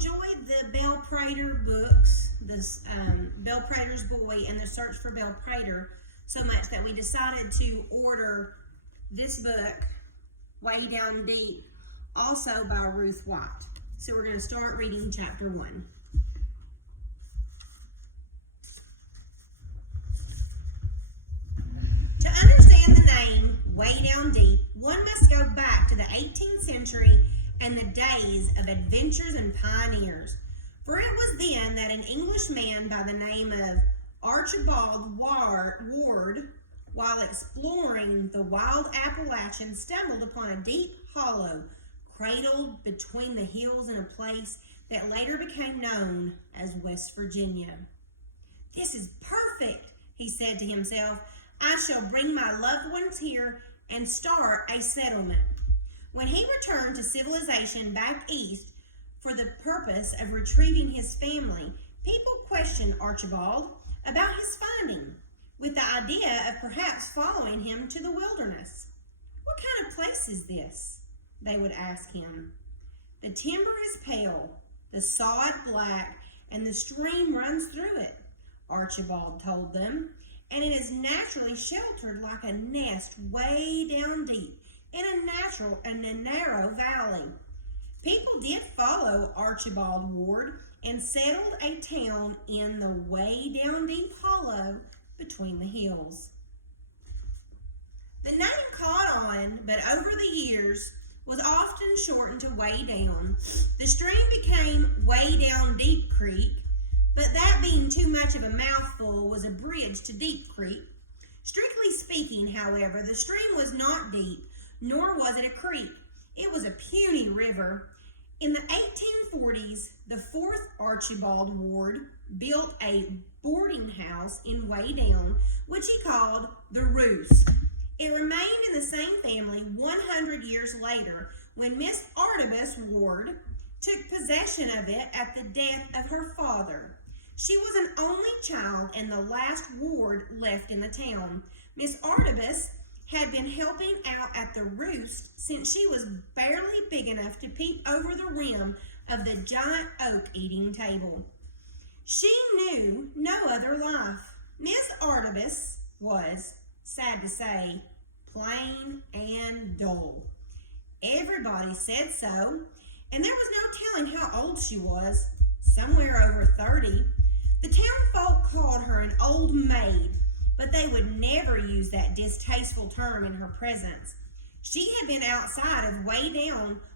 enjoyed the Belle Prater books, this Belle Prater's Boy and the Search for Belle Prater, so much that we decided to order this book, Way Down Deep, also by Ruth White. So we're going to start reading chapter 1. To understand the name Way Down Deep, one must go back to the 18th century and the days of adventures and pioneers. For it was then that an Englishman by the name of Archibald Ward, while exploring the wild Appalachians, stumbled upon a deep hollow cradled between the hills in a place that later became known as West Virginia. "This is perfect," he said to himself. "I shall bring my loved ones here and start a settlement." When he returned to civilization back east for the purpose of retrieving his family, people questioned Archibald about his finding, with the idea of perhaps following him to the wilderness. "What kind of place is this?" they would ask him. "The timber is pale, the sod black, and the stream runs through it," Archibald told them, "and it is naturally sheltered like a nest way down deep in a narrow valley." People did follow Archibald Ward and settled a town in the Way Down Deep hollow between the hills. The name caught on, but over the years was often shortened to Way Down. The stream became Way Down Deep Creek, but that being too much of a mouthful was abridged to Deep Creek. Strictly speaking, however, the stream was not deep, nor was it a creek. It was a puny river. In the 1840s, the fourth Archibald Ward built a boarding house in Way Down, which he called the Roost. It remained in the same family 100 years later when Miss Artemis Ward took possession of it at the death of her father. She was an only child and the last Ward left in the town. Miss Artemis had been helping out at the Roost since she was barely big enough to peep over the rim of the giant oak eating table. She knew no other life. Miss Artemis was, sad to say, plain and dull. Everybody said so, and there was no telling how old she was, somewhere over 30. The townfolk called her an old maid, but they would never use that distasteful term in her presence. She had been outside of Way Down